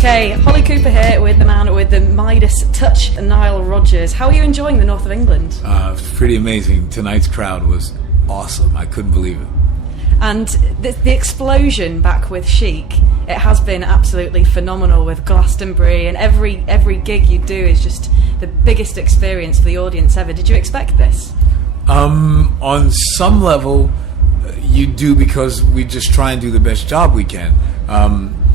Okay, Holly Cooper here with the man with the Midas touch, Nile Rodgers. How are you enjoying the north of England? It's pretty amazing. Tonight's crowd was awesome. I couldn't believe it. And the explosion back with Chic, it has been absolutely phenomenal with Glastonbury, and every gig you do is just the biggest experience for the audience ever. Did you expect this? On some level, you do, because we just try and do the best job we can.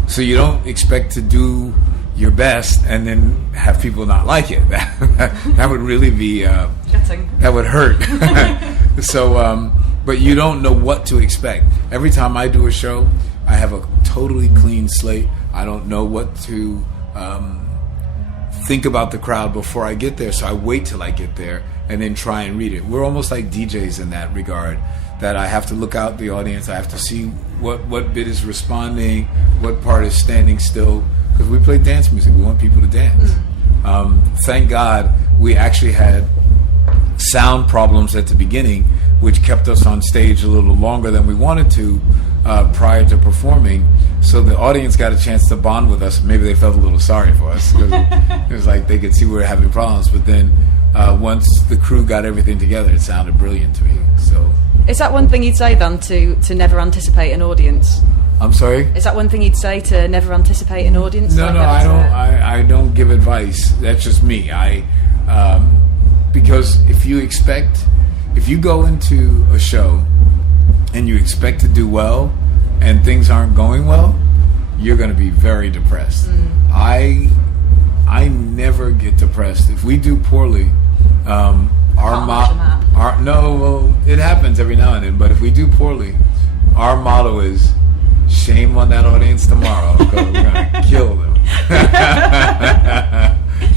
So you don't expect to do your best and then have people not like it. That would really be Gutting. That would hurt. So, but you don't know what to expect. Every time I do a show, I have a totally clean slate. I don't know what to think about the crowd before I get there, so I wait till I get there and then try and read it. We're almost like DJs in that regard, that I have to look out the audience. I have to see what bit is responding, what part is standing still, because we play dance music. We want people to dance. Thank God we actually had sound problems at the beginning, which kept us on stage a little longer than we wanted to prior to performing, so the audience got a chance to bond with us. Maybe they felt a little sorry for us, because it was like they could see we were having problems, but then once the crew got everything together, it sounded brilliant to me. So, is that one thing you'd say then, to never anticipate an audience? I'm sorry? Is that one thing you'd say, to never anticipate an audience? No, I don't give advice. That's just me. Because if you go into a show and you expect to do well and things aren't going well, you're going to be very depressed. I never get depressed. If we do poorly, it happens every now and then, but if we do poorly, our motto is shame on that audience tomorrow, because we're going to kill them.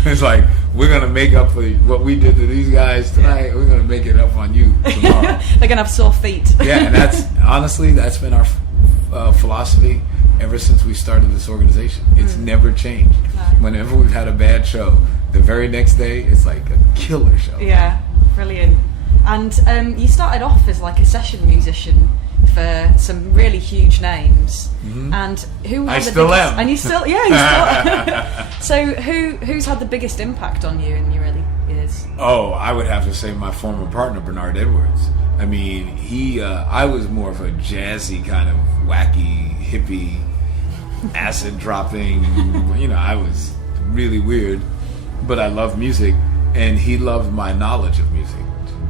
It's like, we're going to make up for what we did to these guys tonight. Yeah. We're going to make it up on you tomorrow. They're going to have sore feet. Yeah, and that's been our philosophy ever since we started this organization. It's never changed. No. Whenever we've had a bad show, the very next day, it's like a killer show. Yeah, brilliant. And you started off as like a session musician for some really huge names. And who had the biggest, am. And you still, yeah, you still. So who's had the biggest impact on you in your early years? Oh, I would have to say my former partner, Bernard Edwards. I mean, I was more of a jazzy kind of wacky, hippie, acid dropping, I was really weird, but I loved music, and he loved my knowledge of music.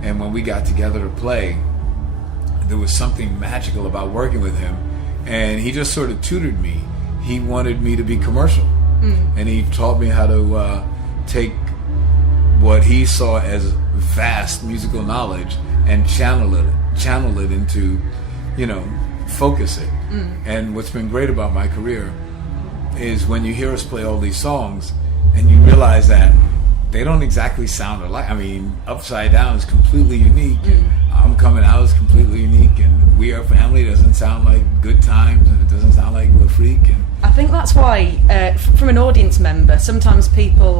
And when we got together to play, there was something magical about working with him, and he just sort of tutored me. He wanted me to be commercial, and he taught me how to take what he saw as vast musical knowledge and channel it into, focus it. And what's been great about my career is when you hear us play all these songs and you realize that they don't exactly sound alike. I mean, Upside Down is completely unique, and I'm Coming Out is completely unique, and We Are Family doesn't sound like Good Times, and it doesn't sound like Le Freak. And I think that's why, from an audience member, sometimes people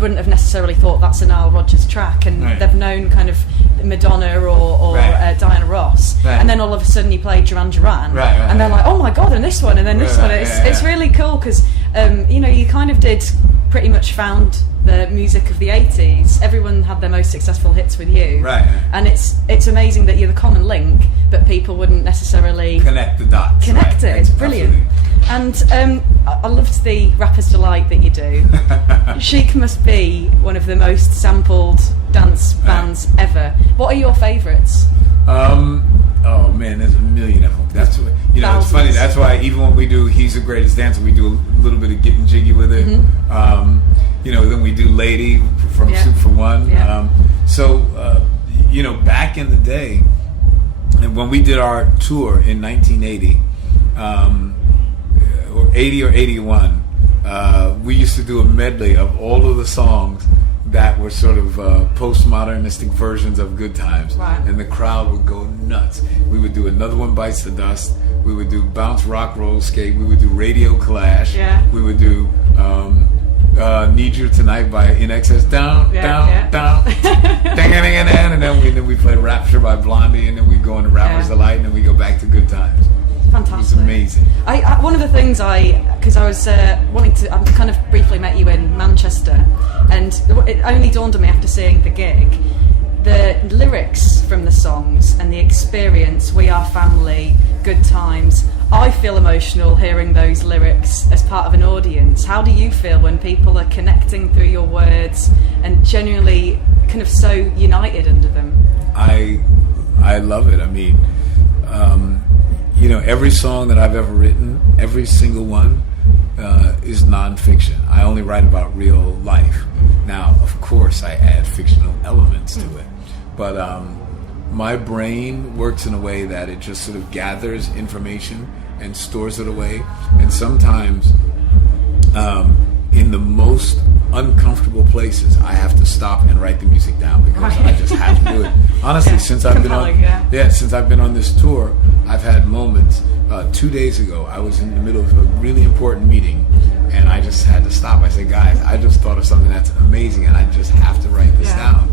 wouldn't have necessarily thought that's a Nile Rodgers track, and they've known kind of Madonna or Diana Ross, and then all of a sudden you play Duran Duran, and they're like, oh my god, and this one, and then this one. It's really cool, because you kind of did pretty much found the music of the 80s. Everyone had their most successful hits with you, and it's amazing that you're the common link, but people wouldn't necessarily connect the dots. It's brilliant. Absolutely. And I loved the Rapper's Delight that you do. Chic must be one of the most sampled dance bands ever. What are your favourites? Oh man, there's a million of them. That's what, it's funny. That's why even when we do He's the Greatest Dancer, we do a little bit of Getting Jiggy with it. Then we do Lady from Soup for One. Back in the day, and when we did our tour in 1980, or 80 or 81, we used to do a medley of all of the songs that were sort of postmodernistic versions of Good Times, and the crowd would go nuts. We would do Another One Bites the Dust. We would do Bounce, Rock, Roll, Skate. We would do Radio Clash. We would do Need You Tonight by In Excess. Down, down, down, and then we play Rapture by Blondie, and then we go into Rapper's Delight, and then we go back to Good Times. Fantastic. It was amazing. One of the things because I was I kind of briefly met you in Manchester, and it only dawned on me after seeing the gig, the lyrics from the songs and the experience, we are family, good times. I feel emotional hearing those lyrics as part of an audience. How do you feel when people are connecting through your words and genuinely kind of so united under them? I love it. I mean, every song that I've ever written, every single one is nonfiction. I only write about real life. Now, of course, I add fictional elements to it, but my brain works in a way that it just sort of gathers information and stores it away, and sometimes in the most uncomfortable places, I have to stop and write the music down because I just have to do it. Honestly, since I've been on this tour, I've had moments. 2 days ago, I was in the middle of a really important meeting, and I just had to stop. I said, "Guys, I just thought of something that's amazing, and I just have to write this down."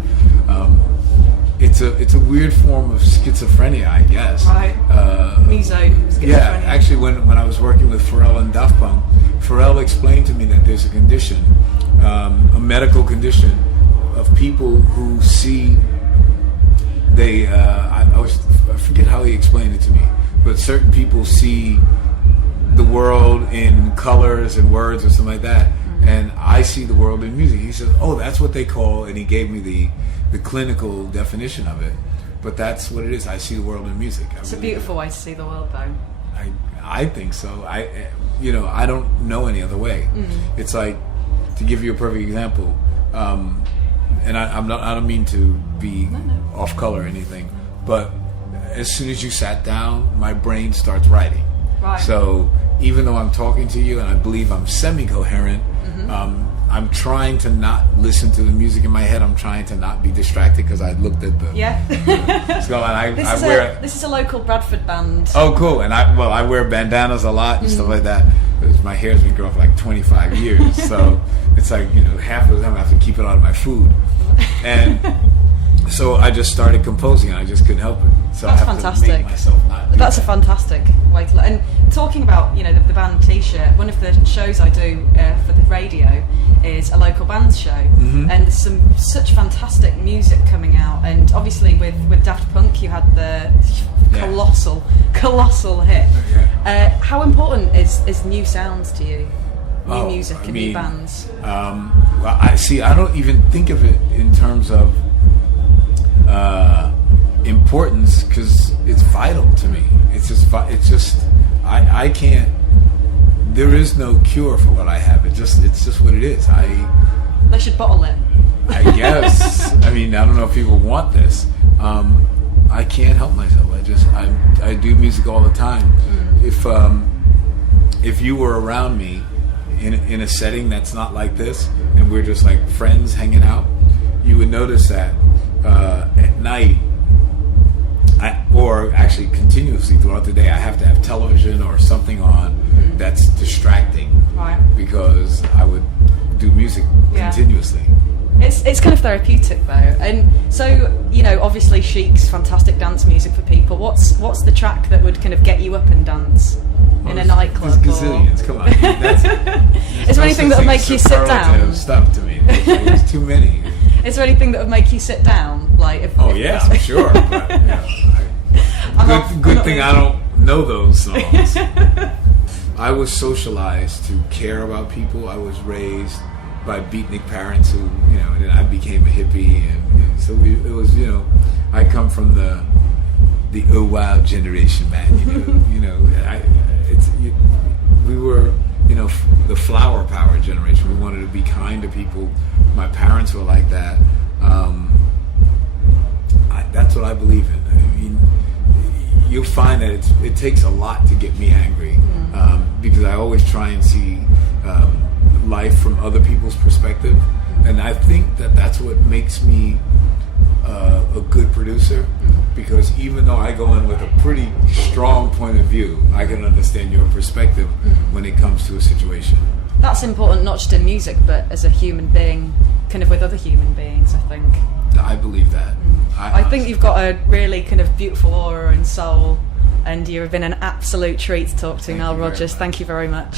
It's a weird form of schizophrenia, I guess. Right. Schizophrenia. Yeah, actually, when I was working with Pharrell and Daft Punk, Pharrell explained to me that there's a condition, a medical condition, of people who see. I forget how he explained it to me, but certain people see the world in colors and words or something like that, and I see the world in music. He says, "Oh, that's what they call," and he gave me the clinical definition of it, but that's what it is. I see the world in music. It's a beautiful way to see the world, though. I think so. I don't know any other way. It's like, to give you a perfect example, and I don't mean to be off color or anything, but as soon as you sat down, my brain starts writing. Right. So even though I'm talking to you and I believe I'm semi-coherent, I'm trying to not listen to the music in my head. I'm trying to not be distracted because I looked at the so this is a local Bradford band. Oh, cool! And I wear bandanas a lot and stuff like that because my hair's been growing for like 25 years. So it's like, half of the time I have to keep it out of my food, and so I just started composing and I just couldn't help it. So That's I have fantastic. to make myself not. That's a fantastic way to. And talking about the band T-shirt, one of the shows I do for the radio is a local bands show, and there's such fantastic music coming out. And obviously with Daft Punk, you had the colossal hit. Yeah. How important is new sounds to you? New music and new bands. I don't even think of it in terms of importance, because it's vital to me. It's just I can't. There is no cure for what I have. It's just what it is. They should bottle it. I guess. I mean, I don't know if people want this. I can't help myself. I do music all the time. If you were around me in a setting that's not like this, and we're just like friends hanging out, you would notice that at night, or actually continuously throughout the day, I have to have television or something on that's distracting, right? Because I would do music continuously. It's kind of therapeutic though, and so obviously Chic's fantastic dance music for people. What's the track that would kind of get you up and dance in a nightclub? There's gazillions. Come on, is there anything that would make you sit down? Stuff to me. There's too many. Is there anything that would make you sit down? I'm sure. But, good thing I don't know those songs. I was socialized to care about people. I was raised by beatnik parents who, and then I became a hippie, and so it was, I come from the wild generation, man. We were, the flower power generation. We wanted to be kind to people. My parents were like that. That's what I believe in. I mean, you'll find that it takes a lot to get me angry, because I always try and see life from other people's perspective, and I think that's what makes me a good producer, because even though I go in with a pretty strong point of view, I can understand your perspective when it comes to a situation. That's important, not just in music, but as a human being, kind of with other human beings, I think. I believe that. I think you've got a really kind of beautiful aura and soul, and you have been an absolute treat to talk to, Nile Rodgers. Thank you very much.